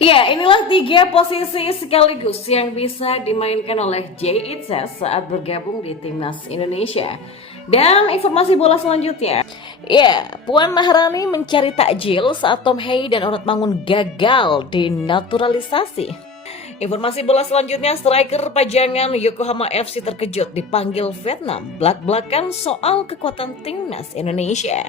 Ya, inilah 3 posisi sekaligus yang bisa dimainkan oleh Jay Itzes saat bergabung di Timnas Indonesia. Dan informasi bola selanjutnya. Ya, Puan Maharani mencari takjil saat Tom Hei dan Orad Mangun gagal dinaturalisasi. Informasi bola selanjutnya, striker pajangan Yokohama FC terkejut dipanggil Vietnam belak-belakan soal kekuatan Timnas Indonesia.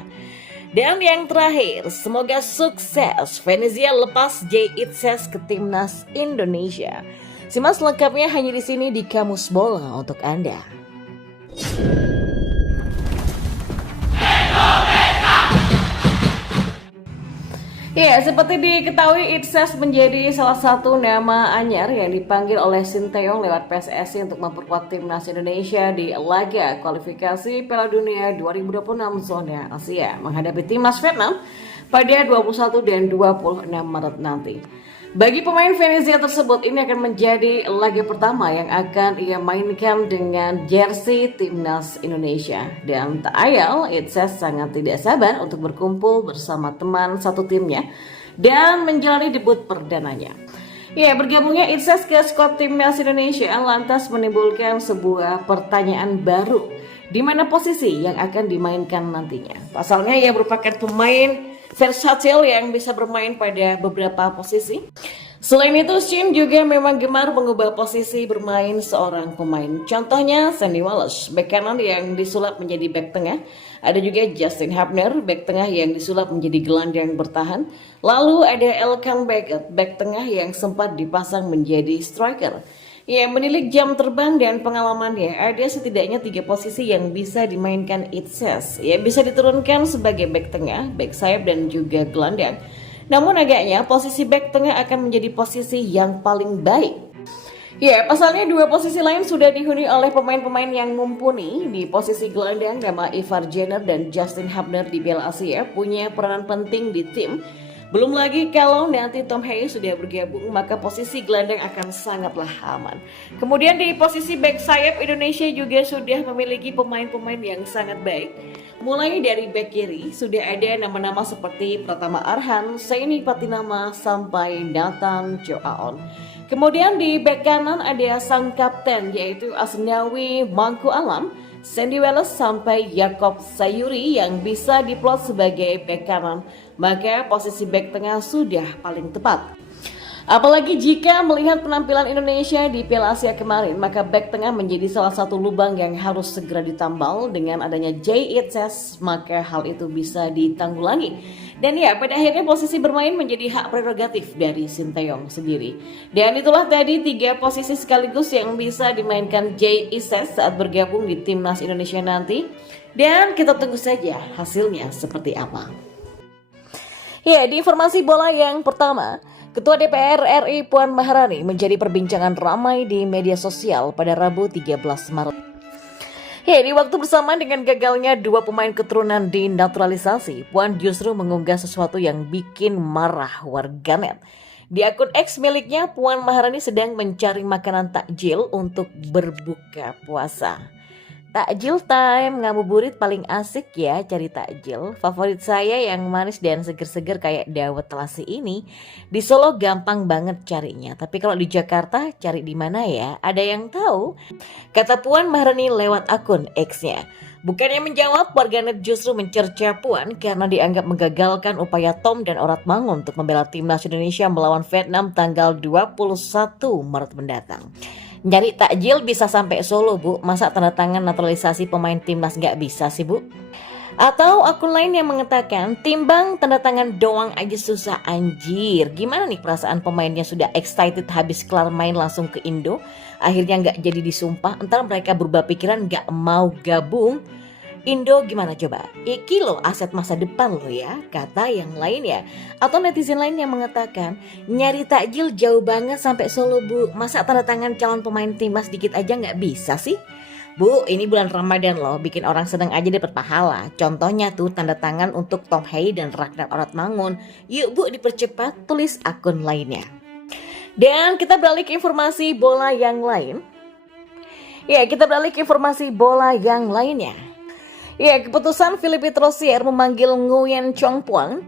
Dan yang terakhir, semoga sukses Venezia lepas Jay Itzes ke Timnas Indonesia. Simak selengkapnya hanya di sini di Kamus Bola untuk Anda. Ya, seperti diketahui Itzes menjadi salah satu nama anyar yang dipanggil oleh Sinteyong lewat PSSI untuk memperkuat Timnas Indonesia di laga kualifikasi Piala Dunia 2026 zona Asia menghadapi Timnas Vietnam pada 21 dan 26 Maret nanti. Bagi pemain Venezia tersebut, ini akan menjadi laga pertama yang akan ia mainkan dengan jersey Timnas Indonesia. Dan tak ayal, Itzes sangat tidak sabar untuk berkumpul bersama teman satu timnya dan menjalani debut perdananya. Ya, bergabungnya Itzes ke skuad Timnas Indonesia lantas menimbulkan sebuah pertanyaan baru. Di mana posisi yang akan dimainkan nantinya? Pasalnya ia merupakan pemain versatil yang bisa bermain pada beberapa posisi. Selain itu, Shin juga memang gemar mengubah posisi bermain seorang pemain. Contohnya Sandy Wallace, bek kanan yang disulap menjadi bek tengah. Ada juga Justin Hubner, bek tengah yang disulap menjadi gelandang bertahan. Lalu ada Elkan Baggett, bek tengah yang sempat dipasang menjadi striker. Ya, menilik jam terbang dan pengalamannya, ada setidaknya 3 posisi yang bisa dimainkan Itzes. Ya, bisa diturunkan sebagai bek tengah, bek sayap dan juga gelandang. Namun agaknya posisi bek tengah akan menjadi posisi yang paling baik. Ya, pasalnya 2 posisi lain sudah dihuni oleh pemain-pemain yang mumpuni. Di posisi gelandang, nama Ivar Jenner dan Justin Hubner di Piala Asia punya peranan penting di tim. Belum lagi kalau nanti Tom Hei sudah bergabung, maka posisi gelandang akan sangatlah aman. Kemudian di posisi bek sayap, Indonesia juga sudah memiliki pemain-pemain yang sangat baik. Mulai dari bek kiri, sudah ada nama-nama seperti Pratama Arhan, Saini Patinama, sampai Nathan Choaon. Kemudian di bek kanan ada sang kapten yaitu Asnawi Mangku Alam, Sandy Wallace sampai Yakob Sayuri yang bisa diplot sebagai bek kanan, maka posisi bek tengah sudah paling tepat. Apalagi jika melihat penampilan Indonesia di Piala Asia kemarin, maka bek tengah menjadi salah satu lubang yang harus segera ditambal. Dengan adanya Jay Itzes, maka hal itu bisa ditanggulangi. Dan ya, pada akhirnya posisi bermain menjadi hak prerogatif dari Sinteyong sendiri. Dan itulah tadi 3 posisi sekaligus yang bisa dimainkan Jay Itzes saat bergabung di Timnas Indonesia nanti. Dan kita tunggu saja hasilnya seperti apa. Ya, di informasi bola yang pertama, Ketua DPR RI Puan Maharani menjadi perbincangan ramai di media sosial pada Rabu 13 Maret. Ya, di waktu bersamaan dengan gagalnya 2 pemain keturunan dinaturalisasi, Puan justru mengunggah sesuatu yang bikin marah warganet. Di akun X miliknya, Puan Maharani sedang mencari makanan takjil untuk berbuka puasa. Takjil time, ngabuburit paling asik ya cari takjil. Favorit saya yang manis dan seger-seger kayak dawet telasi ini. Di Solo gampang banget carinya, tapi kalau di Jakarta cari di mana ya? Ada yang tahu? Kata Puan Maharani lewat akun X-nya. Bukannya menjawab, warganet justru mencerca Puan karena dianggap menggagalkan upaya Tom dan Orad Mangun untuk membela Timnas Indonesia melawan Vietnam tanggal 21 Maret mendatang. Nyari takjil bisa sampai Solo, Bu. Masa tanda tangan naturalisasi pemain timnas nggak bisa sih, Bu? Atau akun lain yang mengatakan, timbang tanda tangan doang aja susah, anjir. Gimana nih perasaan pemainnya sudah excited habis kelar main langsung ke Indo, akhirnya nggak jadi disumpah, entar mereka berubah pikiran nggak mau gabung. Indo gimana coba? Iki lo aset masa depan lo ya, kata yang lain ya. Atau netizen lain yang mengatakan, nyari takjil jauh banget sampai Solo, Bu. Masa tanda tangan calon pemain timnas dikit aja nggak bisa sih? Bu, ini bulan Ramadan loh, bikin orang seneng aja dapat pahala. Contohnya tuh tanda tangan untuk Tom Hei dan Ragnar Orad Mangun. Yuk Bu, dipercepat, tulis akun lainnya. Dan kita beralih ke informasi bola yang lain. Ya, kita beralih ke informasi bola yang lainnya. Ya, keputusan Philippe Rosier memanggil Nguyen Chong Puang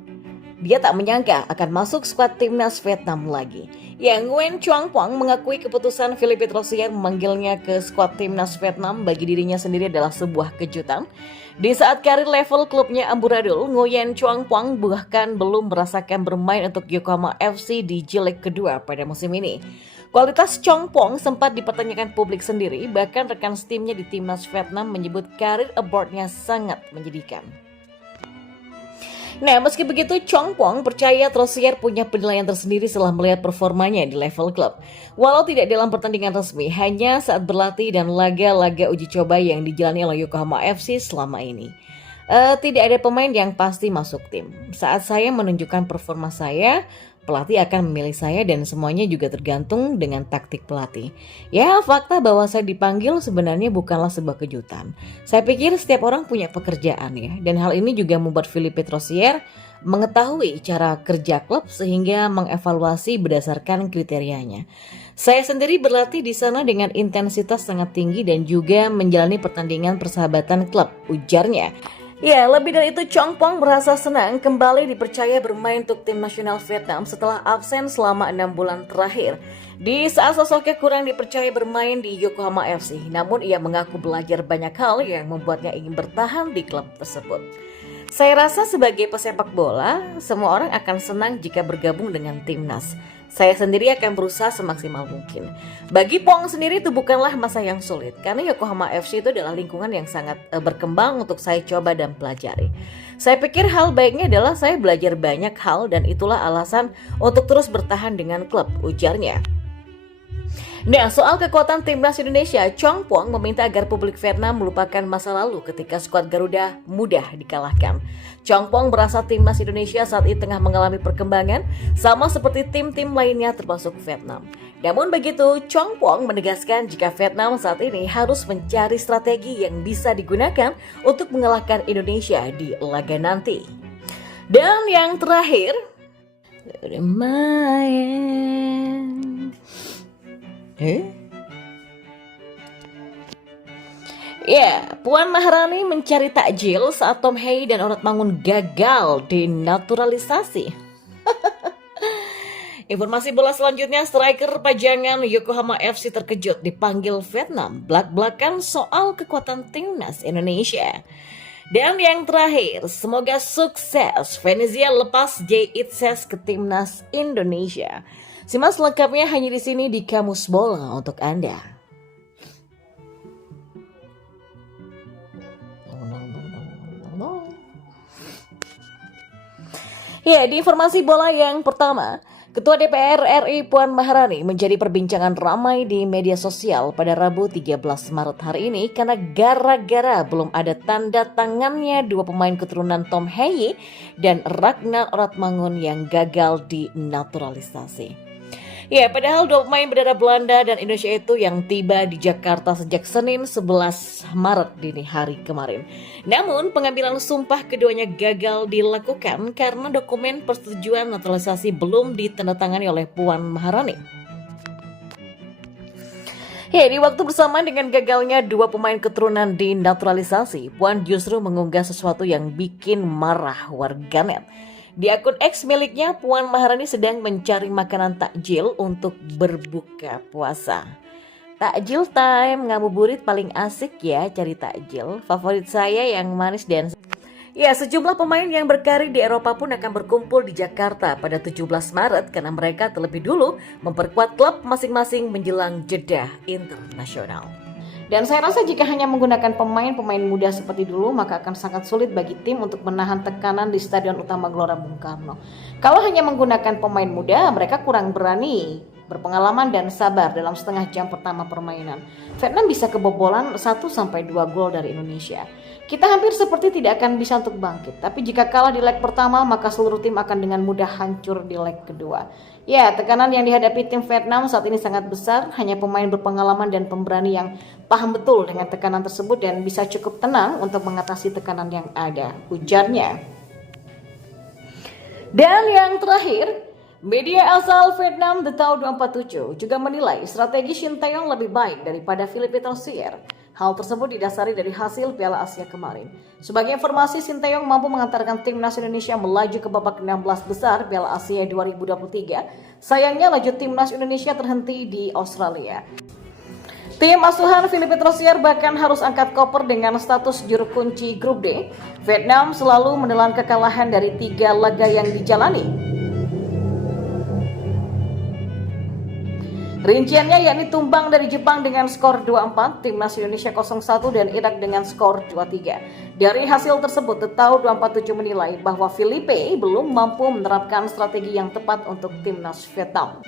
Dia tak menyangka akan masuk skuad timnas Vietnam lagi. Yang Nguyen Chuang Phuong mengakui keputusan Philippe Rosier memanggilnya ke skuad timnas Vietnam bagi dirinya sendiri adalah sebuah kejutan. Di saat karir level klubnya amburadul, Nguyen Chuang Phuong bahkan belum merasakan bermain untuk Yokohama FC di J-League kedua pada musim ini. Kualitas Chong Pong sempat dipertanyakan publik sendiri, bahkan rekan timnya di timnas Vietnam menyebut karir abroad-nya sangat menyedihkan. Nah, meski begitu, Chong Pong percaya Rosier punya penilaian tersendiri setelah melihat performanya di level klub. Walau tidak dalam pertandingan resmi, hanya saat berlatih dan laga-laga uji coba yang dijalani oleh Yokohama FC selama ini. Tidak ada pemain yang pasti masuk tim. Saat saya menunjukkan performa saya, pelatih akan memilih saya dan semuanya juga tergantung dengan taktik pelatih. Ya, fakta bahwa saya dipanggil sebenarnya bukanlah sebuah kejutan. Saya pikir setiap orang punya pekerjaan ya, dan hal ini juga membuat Philippe Rosier mengetahui cara kerja klub sehingga mengevaluasi berdasarkan kriterianya. Saya sendiri berlatih di sana dengan intensitas sangat tinggi dan juga menjalani pertandingan persahabatan klub, ujarnya. Ya, lebih dari itu, Chong Pong merasa senang kembali dipercaya bermain untuk tim nasional Vietnam setelah absen selama 6 bulan terakhir. Di saat sosoknya kurang dipercaya bermain di Yokohama FC, namun ia mengaku belajar banyak hal yang membuatnya ingin bertahan di klub tersebut. Saya rasa sebagai pesepak bola, semua orang akan senang jika bergabung dengan timnas. Saya sendiri akan berusaha semaksimal mungkin. Bagi Pong sendiri itu bukanlah masa yang sulit, karena Yokohama FC itu adalah lingkungan yang sangat berkembang untuk saya coba dan pelajari. Saya pikir hal baiknya adalah saya belajar banyak hal dan itulah alasan untuk terus bertahan dengan klub, ujarnya. Nah, soal kekuatan timnas Indonesia, Chong Pong meminta agar publik Vietnam melupakan masa lalu ketika skuad Garuda mudah dikalahkan. Chong Pong merasa timnas Indonesia saat ini tengah mengalami perkembangan sama seperti tim-tim lainnya termasuk Vietnam. Namun begitu, Chong Pong menegaskan jika Vietnam saat ini harus mencari strategi yang bisa digunakan untuk mengalahkan Indonesia di laga nanti. Dan yang terakhir, Ya, Puan Maharani mencari takjil saat Tom Hei dan Orat Mangun gagal dinaturalisasi. Informasi bola selanjutnya, striker pajangan Yokohama FC terkejut dipanggil Vietnam belak-belakan soal kekuatan timnas Indonesia. Dan yang terakhir, semoga sukses Venezia lepas Jay Itzes ke timnas Indonesia. Simak selengkapnya hanya di sini di Kamus Bola untuk Anda. Ya, di informasi bola yang pertama, Ketua DPR RI Puan Maharani menjadi perbincangan ramai di media sosial pada Rabu 13 Maret hari ini karena gara-gara belum ada tanda tangannya dua pemain keturunan Tom Hei dan Ragnar Oratmangun yang gagal dinaturalisasi. Ya, padahal dua pemain berdarah Belanda dan Indonesia itu yang tiba di Jakarta sejak Senin 11 Maret dini hari kemarin. Namun, pengambilan sumpah keduanya gagal dilakukan karena dokumen persetujuan naturalisasi belum ditandatangani oleh Puan Maharani. Ya, di waktu bersamaan dengan gagalnya dua pemain keturunan dinaturalisasi, Puan justru mengunggah sesuatu yang bikin marah warganet. Di akun X miliknya, Puan Maharani sedang mencari makanan takjil untuk berbuka puasa. Takjil time, ngabuburit paling asik ya cari takjil. Favorit saya yang manis dan... Ya, sejumlah pemain yang berkarir di Eropa pun akan berkumpul di Jakarta pada 17 Maret karena mereka terlebih dulu memperkuat klub masing-masing menjelang jeda internasional. Dan saya rasa jika hanya menggunakan pemain-pemain muda seperti dulu, maka akan sangat sulit bagi tim untuk menahan tekanan di Stadion Utama Gelora Bung Karno. Kalau hanya menggunakan pemain muda, mereka kurang berani, berpengalaman dan sabar dalam setengah jam pertama permainan. Vietnam bisa kebobolan 1-2 gol dari Indonesia. Kita hampir seperti tidak akan bisa untuk bangkit. Tapi jika kalah di leg pertama, maka seluruh tim akan dengan mudah hancur di leg kedua. Ya, tekanan yang dihadapi tim Vietnam saat ini sangat besar. Hanya pemain berpengalaman dan pemberani yang paham betul dengan tekanan tersebut dan bisa cukup tenang untuk mengatasi tekanan yang ada, ujarnya. Dan yang terakhir, media asal Vietnam The Tau 247 juga menilai strategi Shin Tae-yong lebih baik daripada Philippe Rosier. Hal tersebut didasari dari hasil Piala Asia kemarin. Sebagai informasi, Sinteyong mampu mengantarkan timnas Indonesia melaju ke babak 16 besar Piala Asia 2023. Sayangnya laju timnas Indonesia terhenti di Australia. Tim asuhan Philippe Rosier bahkan harus angkat koper dengan status juru kunci grup D. Vietnam selalu menelan kekalahan dari 3 laga yang dijalani. Rinciannya yakni tumbang dari Jepang dengan skor 2-4, timnas Indonesia 0-1 dan Irak dengan skor 2-3. Dari hasil tersebut, Tetau 247 menilai bahwa Philippe belum mampu menerapkan strategi yang tepat untuk timnas Vietnam.